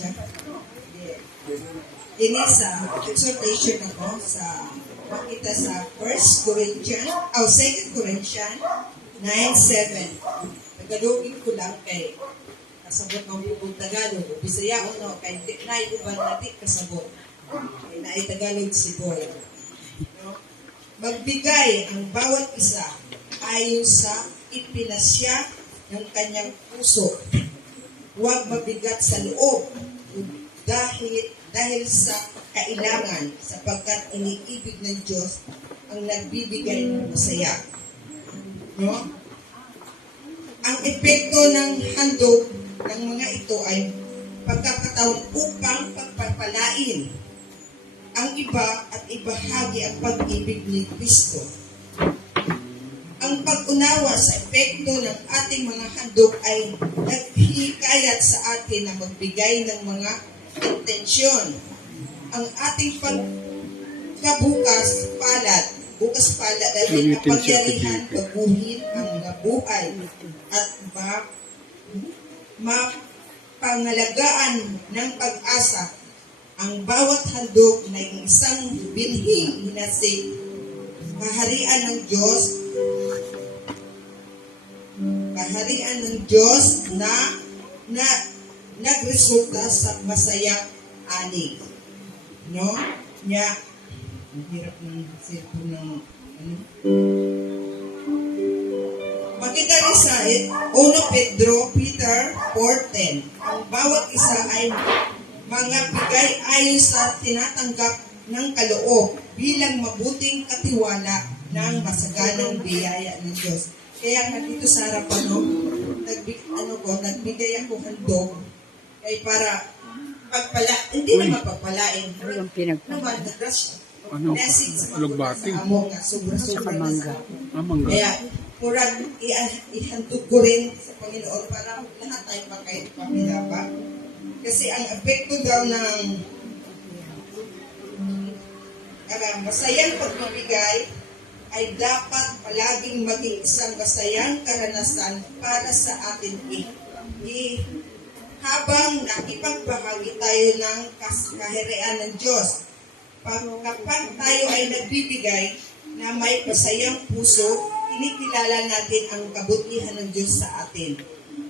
siya. Ini sa exhortation ako sa makita sa 2 Corinthians 9:7. Tagalogin ko lang kay kasabot ng bubong Tagalog. Bisaya o no, kay naiuban natin kasabot. Kay naitagalog si Boy. No? Magbigay ang bawat isa ayon sa ipinasya ng kanyang puso. Huwag mabigat sa loob dahil sa kailangan sapagkat iniibig ng Diyos ang nagbibigay ng masaya. No? Ang epekto ng handog ng mga ito ay pagkakataon upang pagpapalain ang iba at ibahagi ang pag-ibig ni Kristo. Ang pag-unawa sa epekto ng ating mga handog ay naghihikayat sa atin na magbigay ng mga intensyon. Ang ating pagkabukas palad ay kapangyarihan baguhin ang mga buhay at mapangalagaan ng pag-asa. Ang bawat handog na isang binhing hinasik, kaharian ng Diyos na nagresulta sa masayang anig. No? Nya, ang hirap ng sirpo ng makita rin sa 1 Peter 4:10. Ang bawat isa ay mga bigay ayon sa tinatanggap ng kaloob bilang mabuting katiwala ng masaganang biyaya ng Diyos. Kaya nga dito sa harapan, nagbigay ako handog ay para hindi na mapagpalain. Naman, nagrasya. Message sa Alugbati. amo nga, sobra-sobra na sa Mangga. kaya, murag ihandog ko rin sa Panginoon para lahat tayo pamilaba. Kasi ang epekto daw ng masayang pagmamigay ay dapat palaging maging isang masayang karanasan para sa atin. Habang nakipagbahagi tayo ng kaharian ng Diyos, kapag tayo ay nagbibigay na may masayang puso, kinikilala natin ang kabutihan ng Diyos sa atin.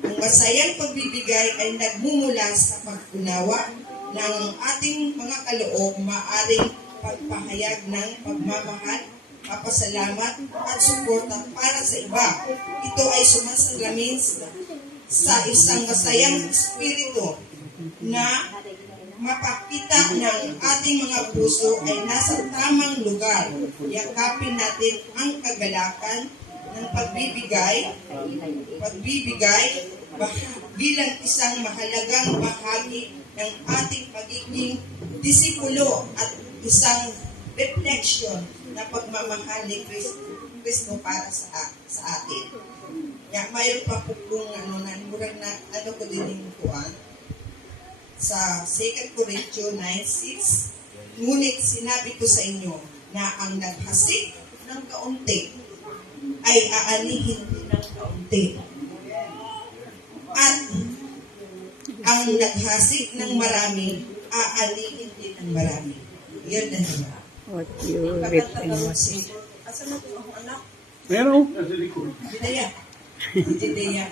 Ang masayang pagbibigay ay nagmumula sa pag-unawa ng ating mga kaloob, maaring pagpahayag ng pagmamahal, papasalamat at suporta para sa iba. Ito ay sumasalamin sa isang masayang espiritu na mapakita ng ating mga puso ay nasa tamang lugar. Yakapin natin ang kagalakan ng pagbibigay bilang isang mahalagang bahagi ng ating pagiging disipulo at isang reflection na pagmamahal ni Kristo para sa atin. Mayroon pa po kung ko din yung kuwan sa 2 Corinthians 9:6. Ngunit sinabi ko sa inyo na ang naghasik ng kaunti ay aanihin din ng kaunti. At ang naghasik ng marami, aanihin din ng marami. Yan na naman. What you read and what you... Asan na ito ang anak? Meron. Judea.